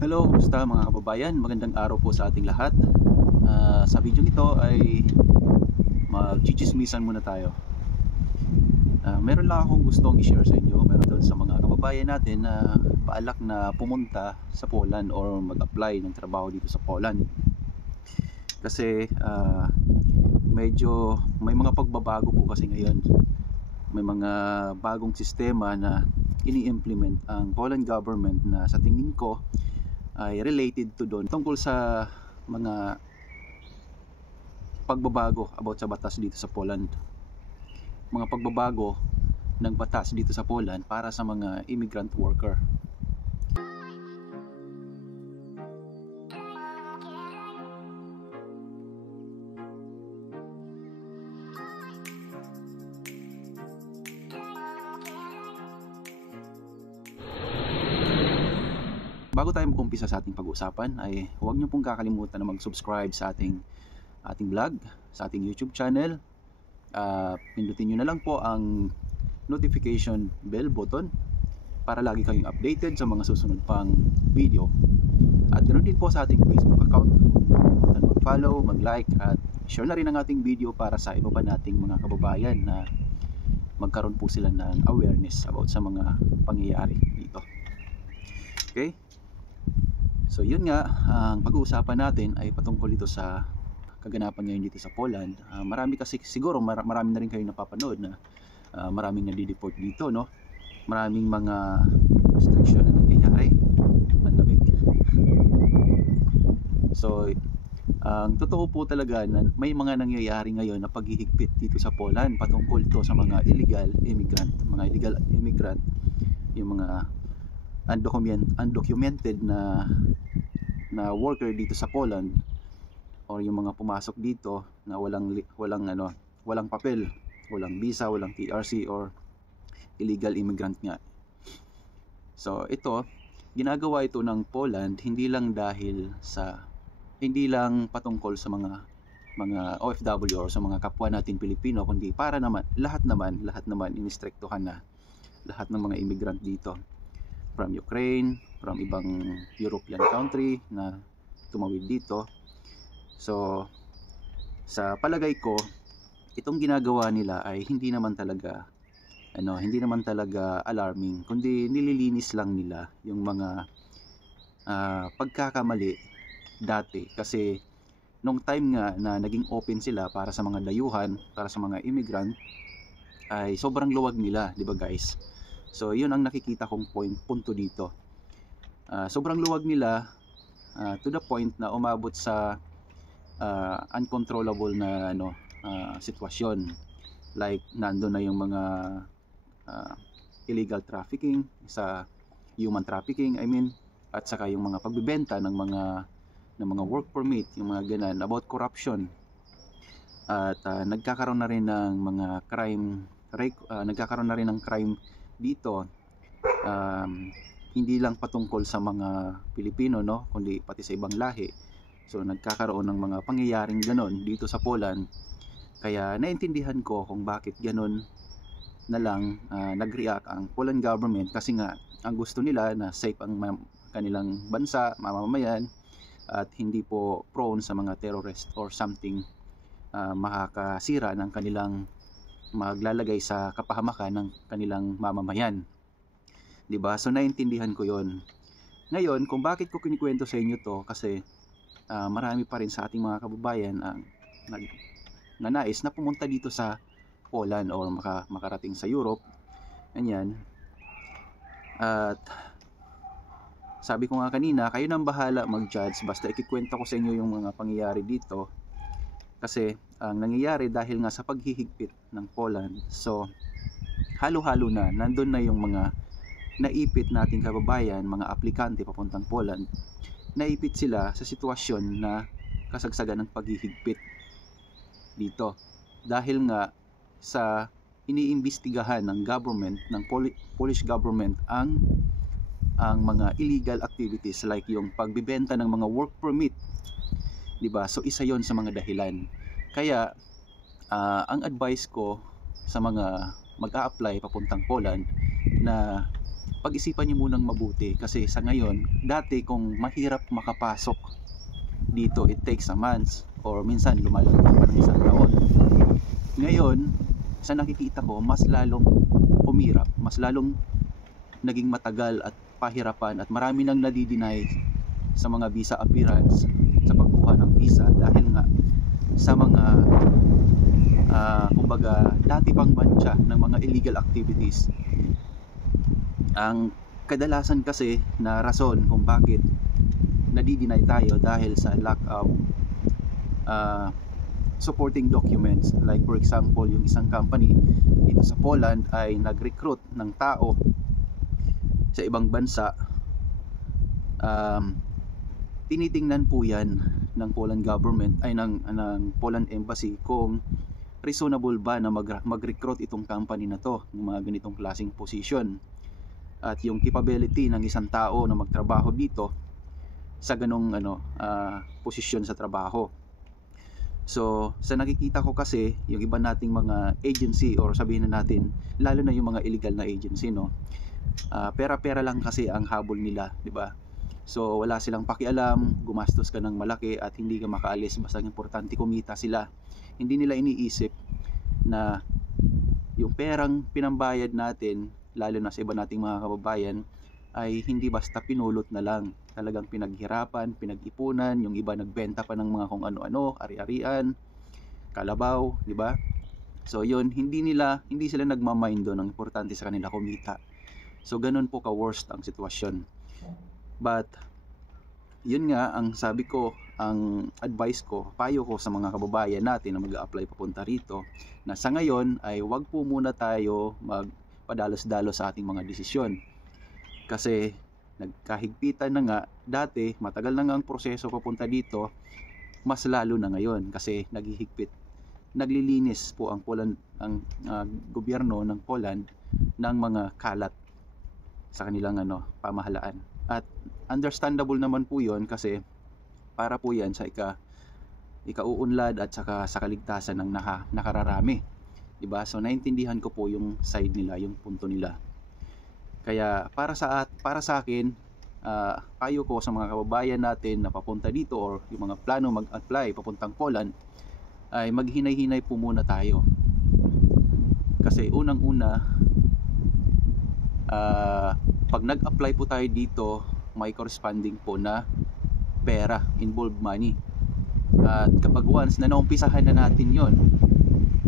Hello, kumusta mga kababayan? Magandang araw po sa ating lahat. Sa video nito ay mag-chichismisan muna tayo. Meron lang akong gustong i-share sa inyo. Meron doon sa mga kababayan natin na paalak na pumunta sa Poland or mag-apply ng trabaho dito sa Poland. Kasi medyo may mga pagbabago po kasi ngayon. May mga bagong sistema na ini-implement ang Poland government na sa tingin ko ay related to doon tungkol sa mga pagbabago about sa batas dito sa Poland. Mga pagbabago ng batas dito sa Poland para sa mga immigrant worker. Bago tayo mag-umpisa sa ating pag-uusapan ay huwag niyo pong kakalimutan na mag-subscribe sa ating vlog, sa ating YouTube channel. Pindutin niyo na lang po ang notification bell button para lagi kayong updated sa mga susunod pang video. At ganoon din po sa ating Facebook account. Mag-follow, mag-like at share na rin ang ating video para sa iba pa nating mga kababayan na magkaroon po sila ng awareness about sa mga pangyayari dito. Okay? So yun nga, ang pag-uusapan natin ay patungkol dito sa kaganapan ngayon dito sa Poland. Marami kasi siguro marami na rin kayo napapanood na maraming nadi-deport dito, no? Maraming mga restriction na nangyayari. Manlamig. So ang totoo po talaga na may mga nangyayari ngayon na paghihigpit dito sa Poland patungkol ito sa mga illegal immigrant, yung mga undocumented na worker dito sa Poland, or yung mga pumasok dito na walang papel, walang visa, walang TRC or illegal immigrant nga. So ito, ginagawa ito ng Poland hindi lang patungkol sa mga OFW or sa mga kapwa natin Pilipino, kundi para naman lahat naman inistriktuhan na lahat ng mga immigrant dito from Ukraine, from ibang European country na tumawid dito. So sa palagay ko, itong ginagawa nila ay hindi naman talaga alarming, kundi nililinis lang nila yung mga pagkakamali dati. Kasi nung time nga na naging open sila para sa mga dayuhan, para sa mga immigrant, ay sobrang luwag nila, di ba guys? So yun ang nakikita kong punto dito. Sobrang luwag nila to the point na umabot sa uncontrollable na sitwasyon. Like nandoon na yung mga illegal trafficking, sa human trafficking at saka yung mga pagbebenta ng mga work permit, yung mga ganan, about corruption. At nagkakaroon na rin ng mga crime dito, hindi lang patungkol sa mga Pilipino, no, kundi pati sa ibang lahi. So nagkakaroon ng mga pangyayaring ganon dito sa Poland. Kaya naintindihan ko kung bakit ganon na lang nag-react ang Poland government, kasi nga ang gusto nila na safe ang kanilang bansa, mamamayan, at hindi po prone sa mga terrorist or something makakasira ng kanilang, maglalagay sa kapahamakan ng kanilang mamamayan. 'Di ba? So naintindihan ko 'yon. Ngayon, kung bakit ko kinikwento sa inyo 'to, kasi marami pa rin sa ating mga kababayan ang nais na pumunta dito sa Poland or makarating sa Europe. Ganyan. At sabi ko nga kanina, kayo nang bahala mag-judge, basta ikikwento ko sa inyo yung mga pangyayari dito. Kasi ang nangyayari dahil nga sa paghihigpit ng Poland, so halo-halo na, nandun na yung mga naipit nating kababayan, mga aplikante papuntang Poland. Naipit sila sa sitwasyon na kasagsagan ng paghihigpit dito. Dahil nga sa iniimbestigahan ng government, ng Polish government, ang mga illegal activities like yung pagbibenta ng mga work permit. Diba? So isa yon sa mga dahilan. Kaya ang advice ko sa mga mag-a-apply papuntang Poland na pag-isipan niyo munang mabuti, kasi sa ngayon, dati kung mahirap makapasok dito, it takes a month or minsan lumalabas pa ng isang taon. Ngayon, sa nakikita ko, mas lalong umirap, mas lalong naging matagal at pahirapan, at marami nang nadi-deny sa mga visa appearance, sa pagkuha ng visa, dahil nga sa mga kumbaga dati pang bantya ng mga illegal activities. Ang kadalasan kasi na rason kung bakit nadi-deny tayo dahil sa lack of supporting documents. Like for example, yung isang company dito sa Poland ay nag-recruit ng tao sa ibang bansa. Tinitingnan po yan ng Poland government, ay ng Poland Embassy, kung reasonable ba na mag-recruit itong company na to ng mga ganitong klaseng position, at yung capability ng isang tao na magtrabaho dito sa ganong posisyon sa trabaho. So sa nakikita ko kasi, yung iba nating mga agency, or sabihin na natin lalo na yung mga illegal na agency, no, pera-pera lang kasi ang habol nila, di ba? So wala silang pakialam, gumastos ka ng malaki at hindi ka makaalis, basta importante kumita sila. Hindi nila iniisip na yung perang pinambayad natin, lalo na sa iba nating mga kababayan, ay hindi basta pinulot na lang. Talagang pinaghirapan, pinag-ipunan, yung iba nagbenta pa ng mga kung ano-ano, ari-arian, kalabaw, di ba? So yun, hindi sila nagmamind doon, ang importante sa kanila kumita. So ganun po ka-worst ang sitwasyon. But yun nga, ang sabi ko, ang advice ko, payo ko sa mga kababayan natin na mag-a-apply papunta rito, na sa ngayon ay wag po muna tayo magpadalos-dalos sa ating mga desisyon. Kasi nagkahigpitan na nga, dati matagal na nga ang proseso papunta dito, mas lalo na ngayon kasi naghihigpit. Naglilinis po ang gobyerno ng Poland ng mga kalat sa kanilang pamahalaan. At understandable naman po 'yon, kasi para po yan sa ikauunlad at saka sa kaligtasan ng nakararami, diba? So naintindihan ko po yung side nila, yung punto nila. Kaya para sa akin, payo ko sa mga kababayan natin na papunta dito, or yung mga plano mag-apply papuntang Poland, ay maghinay-hinay po muna tayo. Kasi unang-una, pag nag-apply po tayo dito, may corresponding po na pera, involved money. At kapag once na naumpisahan na natin yon,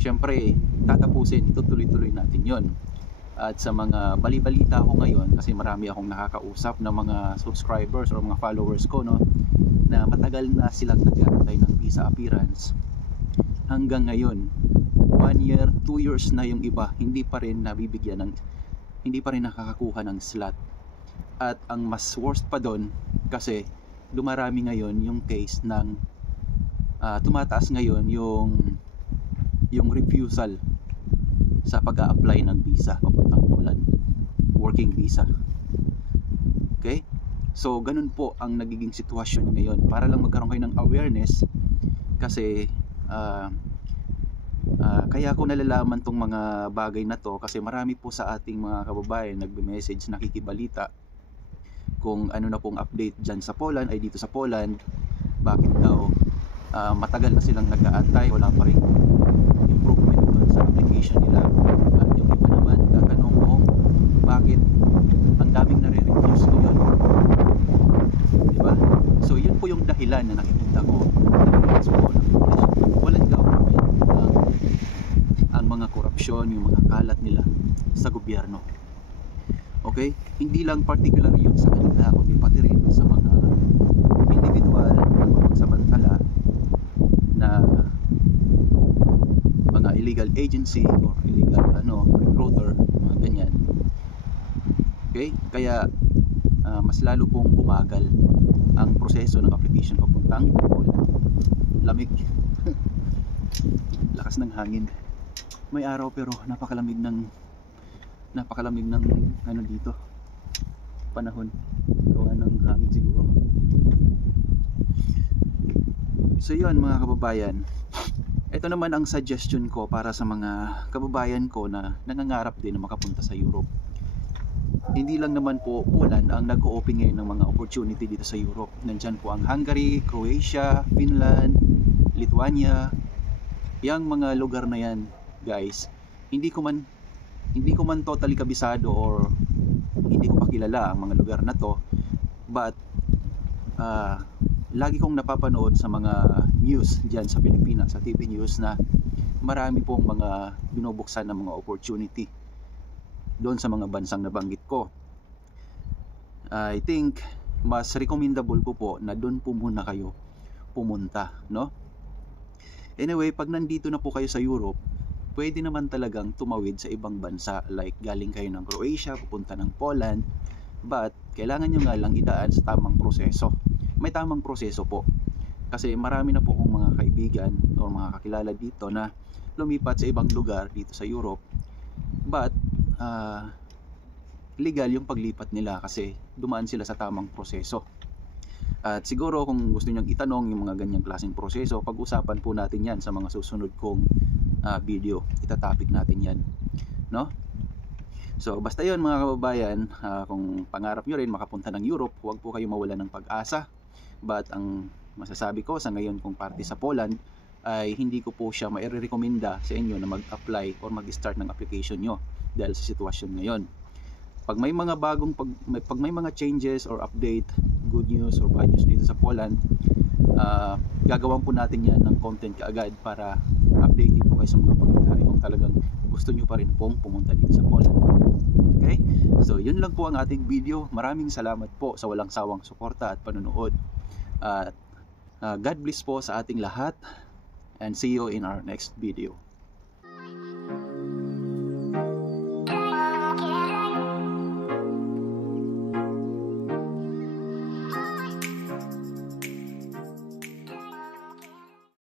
syempre tatapusin, itutuloy-tuloy natin yon. At sa mga bali-balita ko ngayon, kasi marami akong nakakausap na mga subscribers or mga followers ko, no, na matagal na silang nag-aantay ng visa appearance. Hanggang ngayon, 1 year, 2 years na yung iba, hindi pa rin nakakakuha ng slot. At ang mas worst pa doon, kasi dumarami ngayon yung case ng tumataas ngayon yung refusal sa pag-a-apply ng visa papuntang Poland, working visa. Okay? So ganun po ang nagiging sitwasyon ngayon, para lang magkaroon kayo ng awareness. Kasi kaya ko nalalaman tong mga bagay na to, kasi marami po sa ating mga kababayan nagbe-message, nakikibalita kung ano na pong update dyan sa Poland, ay dito sa Poland, bakit daw matagal na silang nag-aantay, wala pa rin improvement doon sa application nila. At yung iba naman tatanong kung bakit ang daming nare-refuse ngayon, diba? So yun po yung dahilan na nakikita ko ng Poland government, ang mga korupsyon, yung mga kalat nila sa gobyerno. Okay? Hindi lang particular yun sa kanila, kundi pati rin sa mga individual na mapagsamantala na mga illegal agency or illegal recruiter, mga ganyan. Okay? Kaya mas lalo pong bumagal ang proseso ng application papuntang Poland. Lamig. Lakas ng hangin. May araw pero napakalamig ng dito, panahon, gawa ng hangin siguro. So yun mga kababayan, ito naman ang suggestion ko para sa mga kababayan ko na nangangarap din na makapunta sa Europe. hindi lang naman po Poland ang nag-o-open ngayon ng mga opportunity dito sa Europe. Nandyan po ang Hungary, Croatia, Finland, Lithuania. Yang mga lugar na yan, guys, hindi ko man totally kabisado or hindi ko pa kilala ang mga lugar na to, but lagi kong napapanood sa mga news dyan sa Pilipinas, sa TV news, na marami pong mga binubuksan ng mga opportunity doon sa mga bansang nabanggit ko. I think mas recommendable ko po na doon po muna kayo pumunta, no? Anyway, pag nandito na po kayo sa Europe, pwede naman talagang tumawid sa ibang bansa, like galing kayo ng Croatia pupunta ng Poland, but kailangan nyo nga lang idaan sa tamang proseso. May tamang proseso po, kasi marami na po akong mga kaibigan o mga kakilala dito na lumipat sa ibang lugar dito sa Europe, but legal yung paglipat nila kasi dumaan sila sa tamang proseso. At siguro kung gusto nyong itanong yung mga ganyang klaseng proseso, pag-usapan po natin yan sa mga susunod kong video. Itatopic natin yan, no? So basta yun mga kababayan, kung pangarap nyo rin makapunta ng Europe, huwag po kayo mawala ng pag-asa. But ang masasabi ko sa ngayon kung parte sa Poland ay hindi ko po siya mai-recommenda sa inyo na mag-apply or mag-start ng application nyo dahil sa sitwasyon ngayon. Pag may mga pag may mga changes or update, good news or bad news dito sa Poland, gagawan po natin yan ng content kaagad para updated po kayo sa mga pangyayari kung talagang gusto nyo pa rin pong pumunta dito sa Poland. Okay? So yun lang po ang ating video. Maraming salamat po sa walang sawang suporta at panonood. At God bless po sa ating lahat, and see you in our next video.